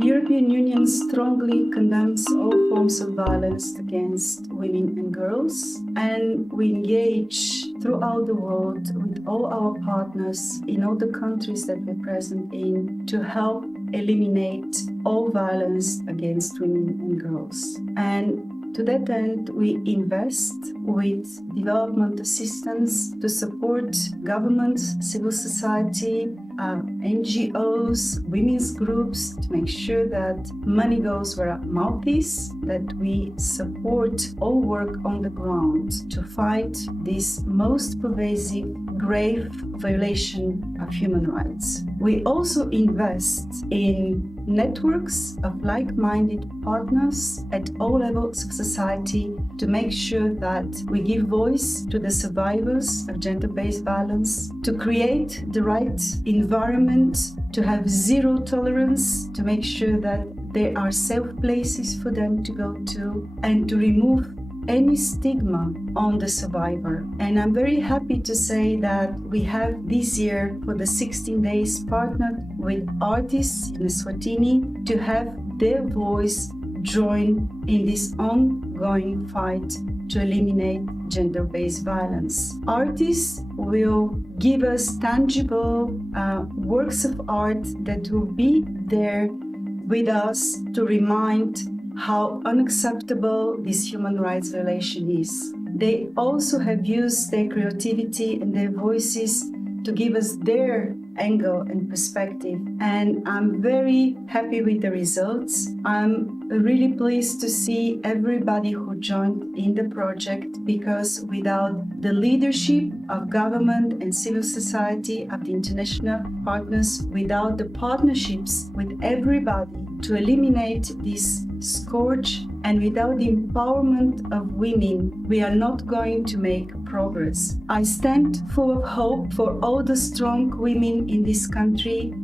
European Union strongly condemns all forms of violence against women and girls, and we engage throughout the world with all our partners in all the countries that we're present in to help eliminate all violence against women and girls. And to that end, we invest with development assistance to support governments, civil society, NGOs, women's groups, to make sure that money goes where our mouth is, that we support all work on the ground to fight this most pervasive, grave violation of human rights. We also invest in networks of like-minded partners at all levels of society to make sure that we give voice to the survivors of gender-based violence, to create the right environment, to have zero tolerance, to make sure that there are safe places for them to go to, and to remove any stigma on the survivor. And I'm very happy to say that we have this year, for the 16 days, partnered with artists in Eswatini to have their voice join in this ongoing fight to eliminate gender-based violence. Artists will give us tangible works of art that will be there with us to remind how unacceptable this human rights violation is. They also have used their creativity and their voices to give us their angle and perspective. And I'm very happy with the results. I'm really pleased to see everybody who joined in the project, because without the leadership of government and civil society, of the international partners, without the partnerships with everybody to eliminate this scourge, and without the empowerment of women, we are not going to make progress. I stand full of hope for all the strong women in this country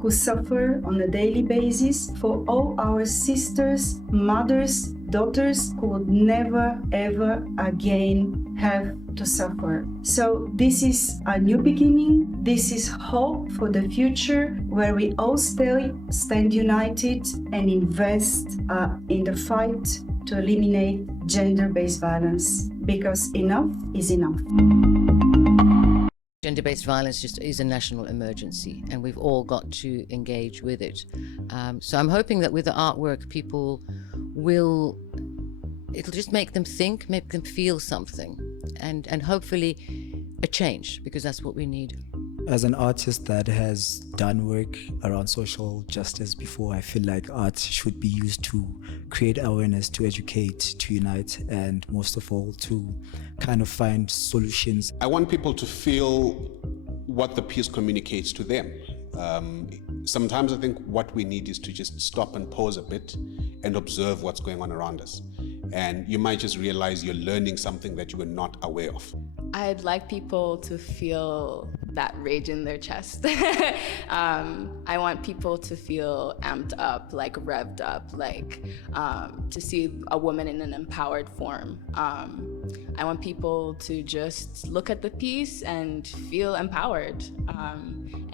who suffer on a daily basis, for all our sisters, mothers, daughters who would never ever again have to suffer. So this is a new beginning. This is hope for the future, where we all stand united and invest in the fight to eliminate gender-based violence, because enough is enough. Gender-based violence just is a national emergency, and we've all got to engage with it. So I'm hoping that with the artwork, it'll just make them think, make them feel something, and hopefully a change, because that's what we need. As an artist that has done work around social justice before, I feel like art should be used to create awareness, to educate, to unite, and most of all, to kind of find solutions. I want people to feel what the piece communicates to them. Sometimes I think what we need is to just stop and pause a bit and observe what's going on around us. And you might just realize you're learning something that you were not aware of. I'd like people to feel that rage in their chest. I want people to feel amped up, like revved up, like to see a woman in an empowered form. I want people to just look at the piece and feel empowered,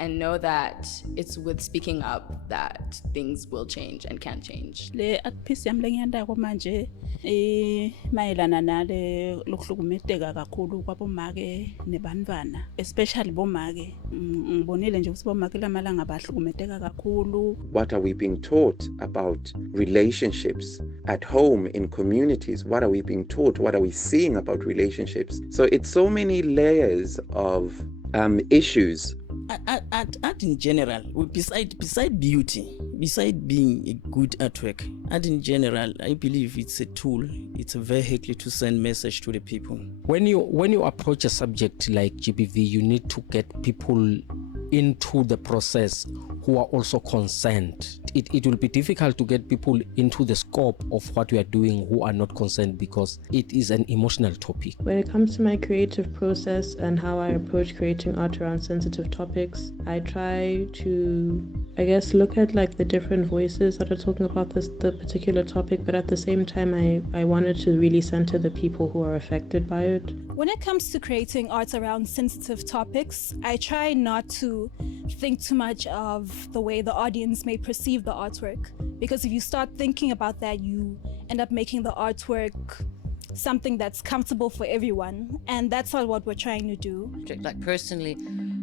and know that it's with speaking up that things will change and can change. Le art piece yami lengiyandako manje mayelana nale lokuhlukumezeka kakhulu kwabomake nebantwana, especially bomake. Ngibonile nje ukuthi bomake lamalanga bahlukumezeka kakhulu. What are we being taught about relationships at home, in communities? What are we being taught? What are we seeing about relationships? So it's so many layers of issues. Art in general, beside beauty, beside being a good artwork, art in general, I believe it's a tool, it's a vehicle to send message to the people. When you approach a subject like GBV, you need to get people into the process who are also concerned. It will be difficult to get people into the scope of what we are doing who are not concerned, because it is an emotional topic. When it comes to my creative process and how I approach creating art around sensitive topics, I try to, look at like the different voices that are talking about the particular topic, but at the same time I wanted to really center the people who are affected by it. When it comes to creating art around sensitive topics, I try not to think too much of the way the audience may perceive the artwork. Because if you start thinking about that, you end up making the artwork something that's comfortable for everyone. And that's not what we're trying to do. Like personally,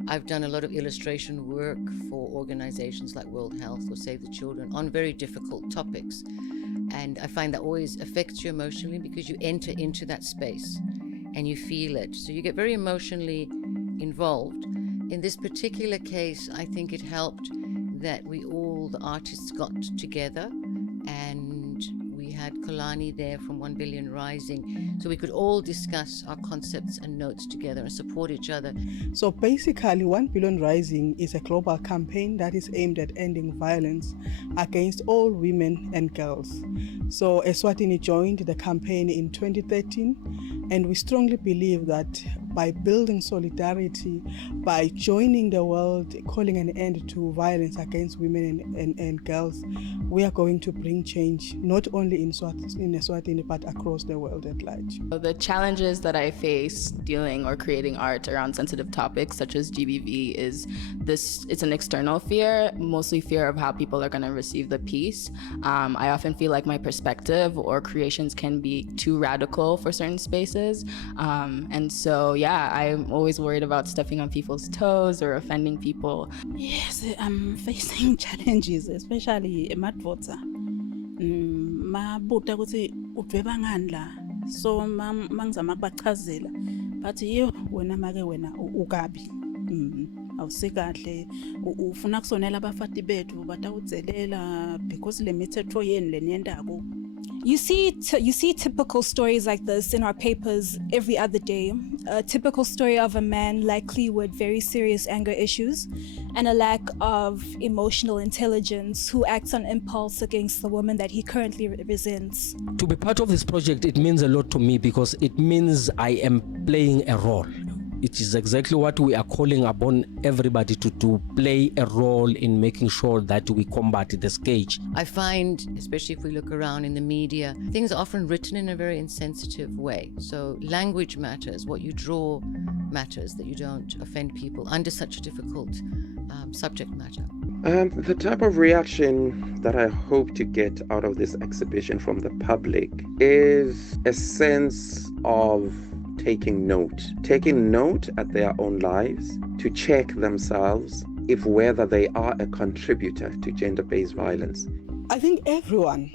I've done a lot of illustration work for organizations like World Health or Save the Children on very difficult topics. And I find that always affects you emotionally because you enter into that space and you feel it. So you get very emotionally involved. In this particular case, I think it helped that the artists got together, and we had Kalani there from 1 Billion Rising, so we could all discuss our concepts and notes together and support each other. So basically, 1 Billion Rising is a global campaign that is aimed at ending violence against all women and girls. So Eswatini joined the campaign in 2013, and we strongly believe that by building solidarity, by joining the world, calling an end to violence against women and girls, we are going to bring change, not only in Eswatini, but across the world at large. The challenges that I face dealing or creating art around sensitive topics such as GBV is it's an external fear, mostly fear of how people are going to receive the piece. I often feel like my perspective or creations can be too radical for certain spaces. And so, yeah, I'm always worried about stepping on people's toes or offending people. Yes, I'm facing challenges, especially emadvodza. Mabuta ukuthi udweba ngani la. So mangizama kubachazela bathi yo wena make wena ukabi. Awusikahle ufuna kusonela abafati bethu batawudzelela because le mithetho yeni leniyendako. You see typical stories like this in our papers every other day. A typical story of a man likely with very serious anger issues and a lack of emotional intelligence who acts on impulse against the woman that he currently resents. To be part of this project, it means a lot to me because it means I am playing a role. It is exactly what we are calling upon everybody to do, play a role in making sure that we combat the scourge. I find, especially if we look around in the media, things are often written in a very insensitive way. So language matters, what you draw matters, that you don't offend people under such a difficult subject matter. The type of reaction that I hope to get out of this exhibition from the public is a sense of taking note at their own lives, to check themselves if whether they are a contributor to gender-based violence. I think everyone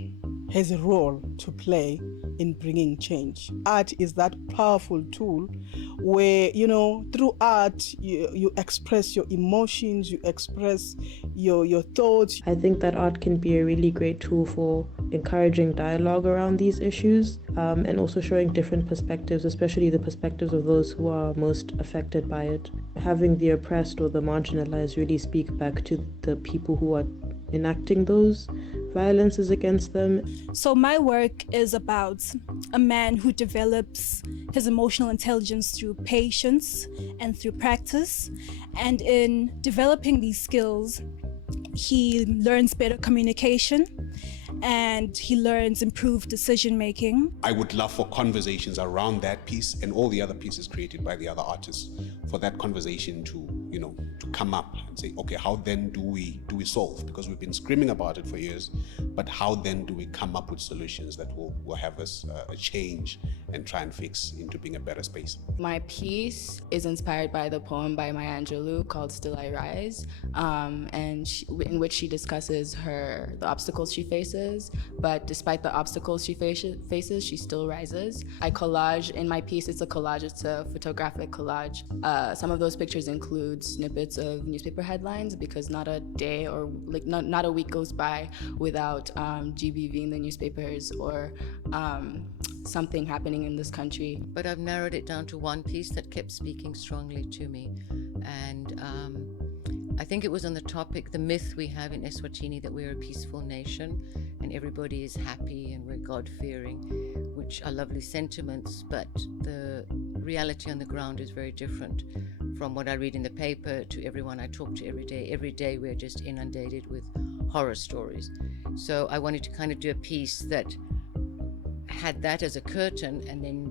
has a role to play in bringing change. Art is that powerful tool where, through art, you express your emotions, you express your thoughts. I think that art can be a really great tool for encouraging dialogue around these issues, and also showing different perspectives, especially the perspectives of those who are most affected by it. Having the oppressed or the marginalized really speak back to the people who are enacting those violences against them. So my work is about a man who develops his emotional intelligence through patience and through practice. And in developing these skills, he learns better communication and he learns improved decision making. I would love for conversations around that piece and all the other pieces created by the other artists, for that conversation to come up and say, okay, how then do we solve? Because we've been screaming about it for years, but how then do we come up with solutions that will have us a change and try and fix into being a better space? My piece is inspired by the poem by Maya Angelou called Still I Rise, in which she discusses the obstacles she faces, but despite the obstacles she faces, she still rises. I collage in my piece. It's a collage, it's a photographic collage. Some of those pictures include snippets of newspaper headlines, because not a day or not a week goes by without GBV in the newspapers or something happening in this country. But I've narrowed it down to one piece that kept speaking strongly to me. And I think it was on the topic, the myth we have in Eswatini that we're a peaceful nation and everybody is happy and we're God-fearing, which are lovely sentiments, but the reality on the ground is very different from what I read in the paper to everyone I talk to every day. Every day we're just inundated with horror stories. So I wanted to kind of do a piece that had that as a curtain, and then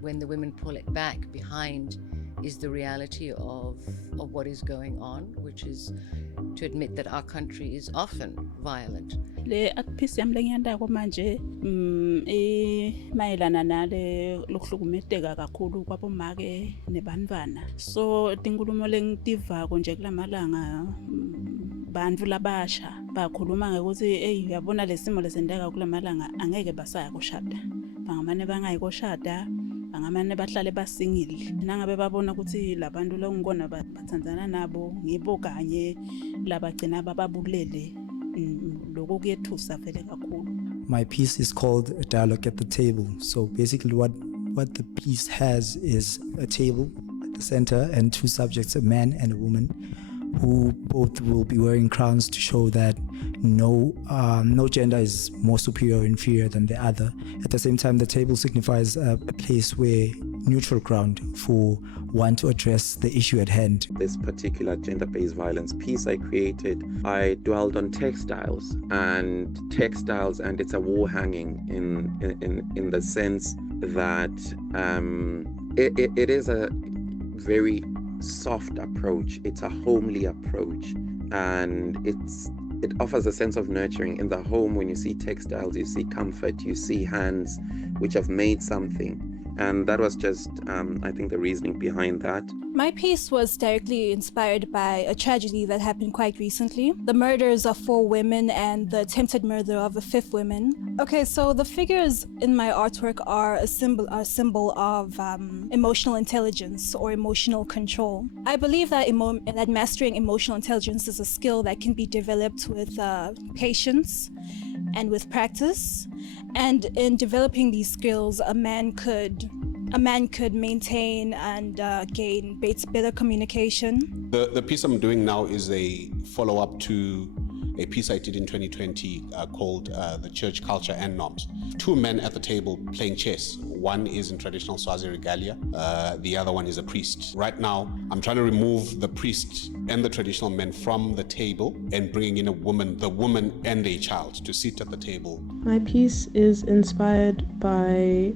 when the women pull it back behind is the reality of what is going on, which is to admit that our country is often violent. Le art piece yami lengiyandako manje mayelana nale lokuhlukumezeka kakhulu kwabomake nebantwana. So tinkulumo lengitivako nje kulamalanga bantfu labasha bakhuluma ngekuthi uyabona lesimo lesendeka kulamalanga angeke basaya kushada. Bangamane bangayi koshada, bangamane bahlale basingile. Nangabe babona ukuthi labantu lengibona bathandzana nabo ngibo kanye labagcina bababulele. My piece is called A Dialogue at the Table. So basically what the piece has is a table at the center and two subjects, a man and a woman, who both will be wearing crowns to show that no gender is more superior or inferior than the other. At the same time, the table signifies a place where neutral ground for one to address the issue at hand. This particular gender-based violence piece I created, I dwelled on textiles, and it's a wall hanging in the sense that it is a very soft approach. It's a homely approach, and it offers a sense of nurturing. In the home, when you see textiles, you see comfort, you see hands which have made something. And that was just, I think, the reasoning behind that. My piece was directly inspired by a tragedy that happened quite recently. The murders of 4 women and the attempted murder of a 5th woman. Okay, so the figures in my artwork are a symbol of emotional intelligence or emotional control. I believe that mastering emotional intelligence is a skill that can be developed with patience and with practice. And in developing these skills, a man could maintain and gain better communication. The piece I'm doing now is a follow-up to a piece I did in 2020 called The Church, Culture and Norms. 2 men at the table playing chess. One is in traditional Swazi regalia, the other one is a priest. Right now, I'm trying to remove the priest and the traditional men from the table and bringing in the woman and a child to sit at the table. My piece is inspired by,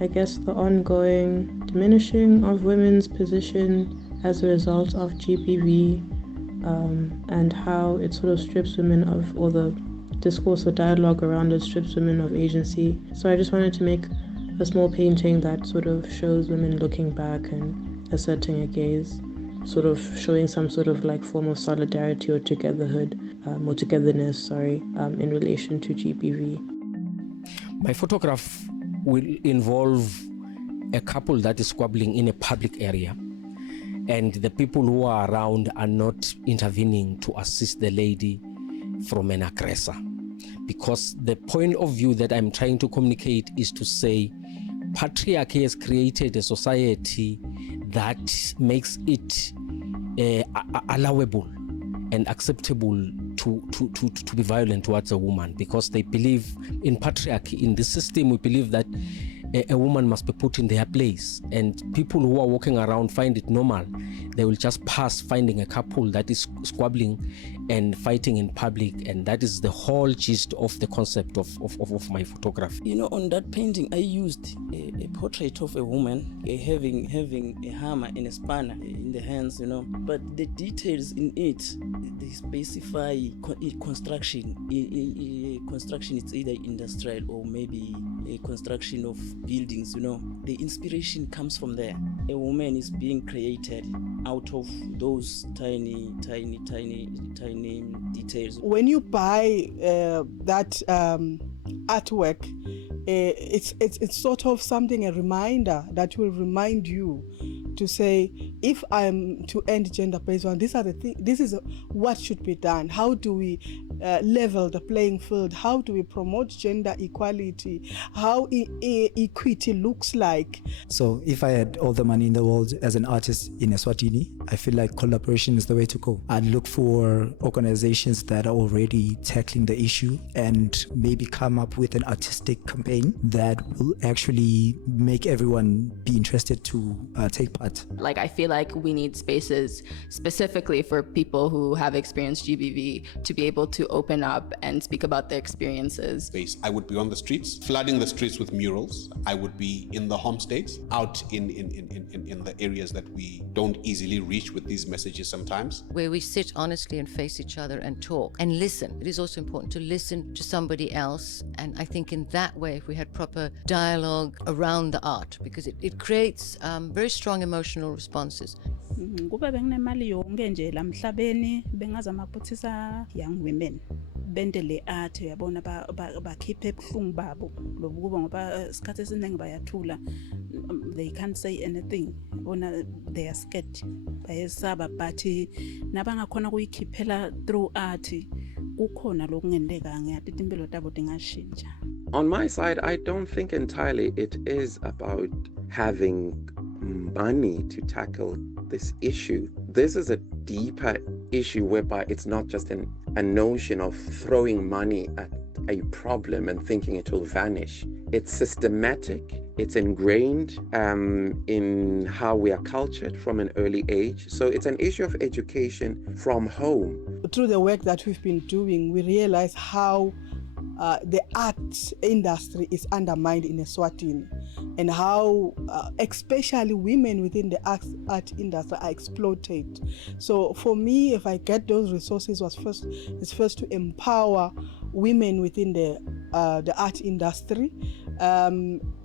I guess, the ongoing diminishing of women's position as a result of GBV, and how it sort of strips women of, or the discourse or dialogue around it strips women of agency. So I just wanted to make a small painting that sort of shows women looking back and asserting a gaze, sort of showing some sort of like form of solidarity or togetherness, in relation to GBV. My photograph will involve a couple that is squabbling in a public area, and the people who are around are not intervening to assist the lady from an aggressor. Because the point of view that I'm trying to communicate is to say patriarchy has created a society that makes it allowable and acceptable to be violent towards a woman, because they believe in patriarchy. In this system, we believe that a woman must be put in their place, and people who are walking around find it normal. They will just pass finding a couple that is squabbling and fighting in public, and that is the whole gist of the concept of my photography. You know, on that painting, I used a portrait of a woman having a hammer and a spanner in the hands, you know, but the details in it, they specify construction. Construction, it's either industrial or maybe a construction of buildings, you know. The inspiration comes from there. A woman is being created out of those tiny details. When you buy that artwork, it's sort of something, a reminder that will remind you to say, if I'm to end gender-based violence, these are the things. This is what should be done. How do we level the playing field? How do we promote gender equality? How equity looks like? So if I had all the money in the world as an artist in Eswatini, I feel like collaboration is the way to go. I'd look for organizations that are already tackling the issue and maybe come up with an artistic campaign that will actually make everyone be interested to take part. Like, I feel feel like we need spaces specifically for people who have experienced GBV to be able to open up and speak about their experiences. I would be on the streets, flooding the streets with murals. I would be in the homestays, out in the areas that we don't easily reach with these messages sometimes. Where we sit honestly and face each other and talk and listen. It is also important to listen to somebody else. And I think in that way, if we had proper dialogue around the art, because it creates very strong emotional responses. Kube benginemali yonke nje la mhlabeni bengazama ukuphuthisa young women bende le art yabona bakhiphe ebuhlungu babo lobu kuba ngoba isikhathi esiningi bayathula, they can't say anything, bona they are scared, bayesaba, but nabangakhona kuyikhiphela through art kukhona lokungendeka ngathi impilo tabo tingashintsha. On my side, I don't think entirely it is about having money to tackle this issue. This is a deeper issue whereby it's not just a notion of throwing money at a problem and thinking it will vanish. It's systematic, it's ingrained in how we are cultured from an early age. So it's an issue of education from home. Through the work that we've been doing, we realize how the art industry is undermined in Eswatini, and how especially women within the art industry are exploited. So for me, if I get those resources, it's first to empower women within the art industry.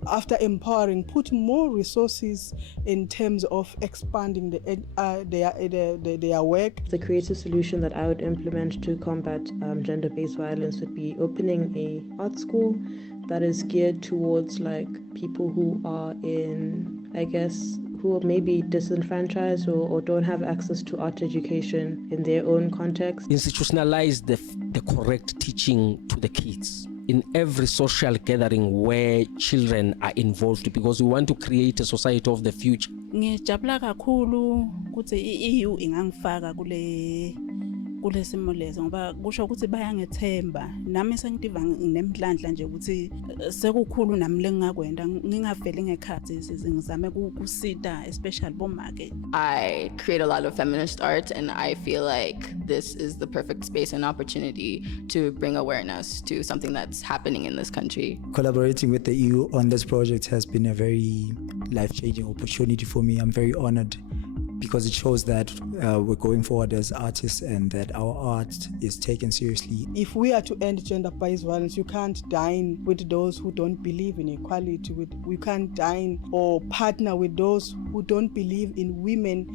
After empowering, put more resources in terms of expanding their work. The creative solution that I would implement to combat gender-based violence would be opening a art school that is geared towards like people who are in, I guess, who are maybe disenfranchised or don't have access to art education in their own context. Institutionalize the correct teaching to the kids in every social gathering where children are involved, because we want to create a society of the future. Ngijabula kakhulu ukuthi i-EU ingangifaka kule simo lezo ngoba kusho ukuthi bayangethemba, nami sengidiva nginemdlandla nje ukuthi sekukhulu nami lengingakwenda ngingaveli ngekhathi sizingizame ukusita especially bomake. I create a lot of feminist art, and I feel like this is the perfect space and opportunity to bring awareness to something that's happening in this country. Collaborating with the EU on this project has been a very life-changing opportunity for me. I'm very honored, because it shows that we're going forward as artists and that our art is taken seriously. If we are to end gender-based violence, you can't dine with those who don't believe in equality. We can't dine or partner with those who don't believe in women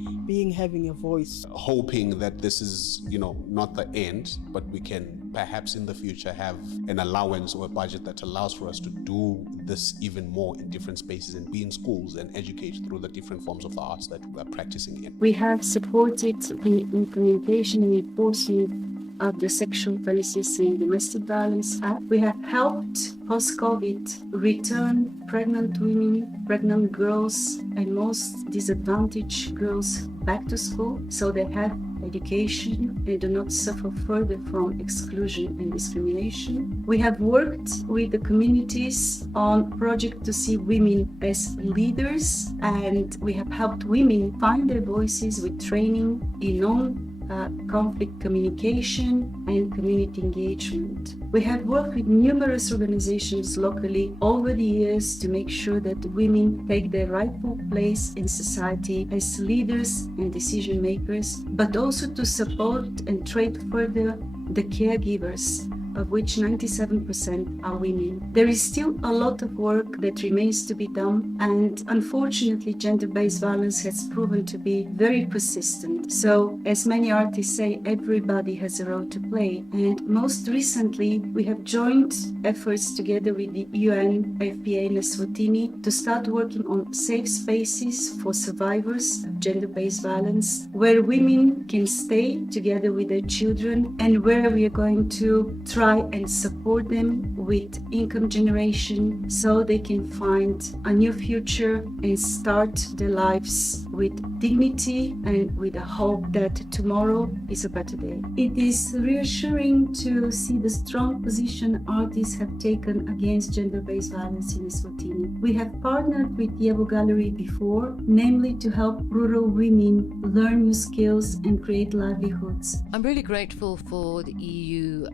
having a voice. Hoping that this is, not the end, but we can perhaps in the future have an allowance or a budget that allows for us to do this even more in different spaces and be in schools and educate through the different forms of the arts that we're practicing in. We have supported the implementation and enforcement of the Sexual Policies and Domestic Violence Act. We have helped post-COVID return pregnant women, pregnant girls, and most disadvantaged girls back to school so they have education and do not suffer further from exclusion and discrimination. We have worked with the communities on projects to see women as leaders, and we have helped women find their voices with training in non-conflict communication and community engagement. We have worked with numerous organizations locally over the years to make sure that women take their rightful place in society as leaders and decision makers, but also to support and train further the caregivers, of which 97% are women. There is still a lot of work that remains to be done, and unfortunately gender-based violence has proven to be very persistent. So as many artists say, everybody has a role to play, and most recently we have joined efforts together with the UN, FPA and Eswatini to start working on safe spaces for survivors of gender-based violence, where women can stay together with their children, and where we are going to try try and support them with income generation so they can find a new future and start their lives with dignity and with a hope that tomorrow is a better day. It is reassuring to see the strong position artists have taken against gender-based violence in Eswatini. We have partnered with Yebo Gallery before, namely to help rural women learn new skills and create livelihoods. I'm really grateful for the EU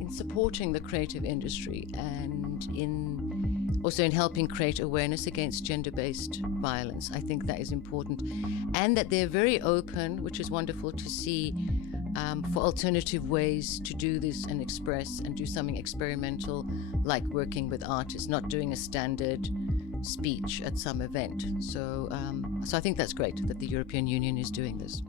in supporting the creative industry and also in helping create awareness against gender-based violence. I think that is important, and that they're very open, which is wonderful to see, for alternative ways to do this and express and do something experimental, like working with artists, not doing a standard speech at some event. So I think that's great that the European Union is doing this.